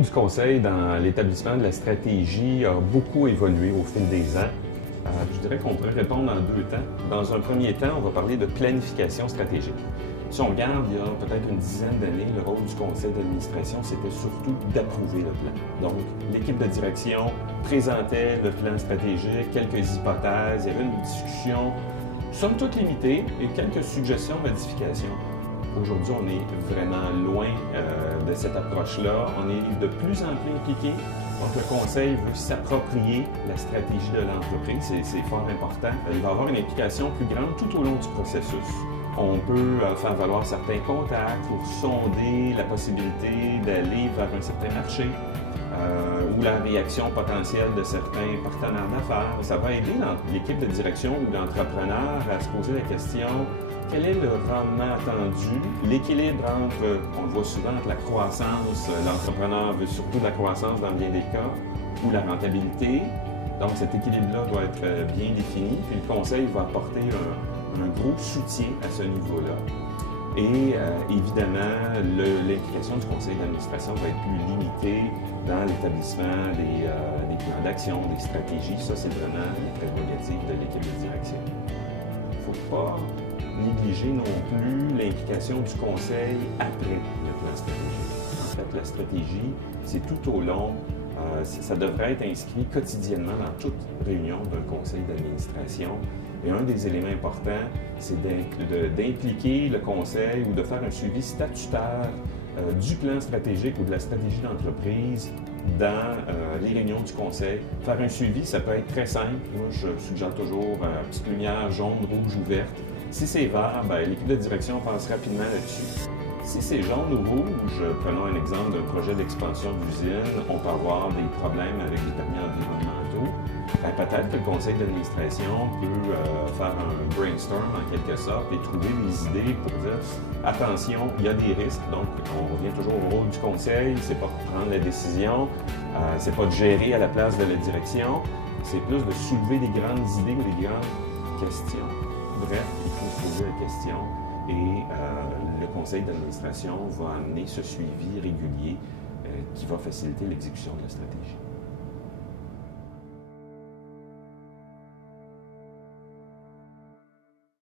rôle du conseil dans l'établissement de la stratégie a beaucoup évolué au fil des ans. Je dirais qu'on pourrait répondre en deux temps. Dans un premier temps, on va parler de planification stratégique. Si on regarde, il y a peut-être une dizaine d'années, le rôle du conseil d'administration, c'était surtout d'approuver le plan. Donc, l'équipe de direction présentait le plan stratégique, quelques hypothèses, il y avait une discussion, somme toute limitée, et quelques suggestions, modifications. Aujourd'hui, on est vraiment loin de cette approche-là. On est de plus en plus impliqué. Donc, le conseil veut s'approprier la stratégie de l'entreprise. C'est fort important. Il va y avoir une implication plus grande tout au long du processus. On peut faire valoir certains contacts pour sonder la possibilité d'aller vers un certain marché ou la réaction potentielle de certains partenaires d'affaires. Ça va aider l'équipe de direction ou l'entrepreneur à se poser la question: quel est le rendement attendu? L'équilibre entre, on le voit souvent, entre la croissance, l'entrepreneur veut surtout de la croissance dans bien des cas, ou la rentabilité. Donc cet équilibre-là doit être bien défini, puis le conseil va apporter un gros soutien à ce niveau-là. Et évidemment, l'implication du conseil d'administration va être plus limitée dans l'établissement des plans d'action, des stratégies. Ça, c'est vraiment la prérogative de l'équipe de direction. Il ne faut pas négliger non plus l'implication du conseil après le plan stratégique. En fait, la stratégie, c'est tout au long, ça devrait être inscrit quotidiennement dans toute réunion d'un conseil d'administration. Et un des éléments importants, c'est d'impliquer le conseil ou de faire un suivi statutaire du plan stratégique ou de la stratégie d'entreprise dans les réunions du conseil. Faire un suivi, ça peut être très simple. Moi, je suggère toujours petite lumière jaune, rouge ou verte. Si c'est vert, l'équipe de direction passe rapidement là-dessus. Si c'est jaune ou rouge, prenons un exemple d'un projet d'expansion d'usine, on peut avoir des problèmes avec les permis environnementaux. Peut-être que le conseil d'administration peut faire un brainstorm en quelque sorte et trouver des idées pour dire attention, il y a des risques. Donc, on revient toujours au rôle du conseil, c'est pas de prendre la décision, c'est pas de gérer à la place de la direction, c'est plus de soulever des grandes idées ou des grandes questions. Bref, il faut se poser la question et le conseil d'administration va amener ce suivi régulier qui va faciliter l'exécution de la stratégie.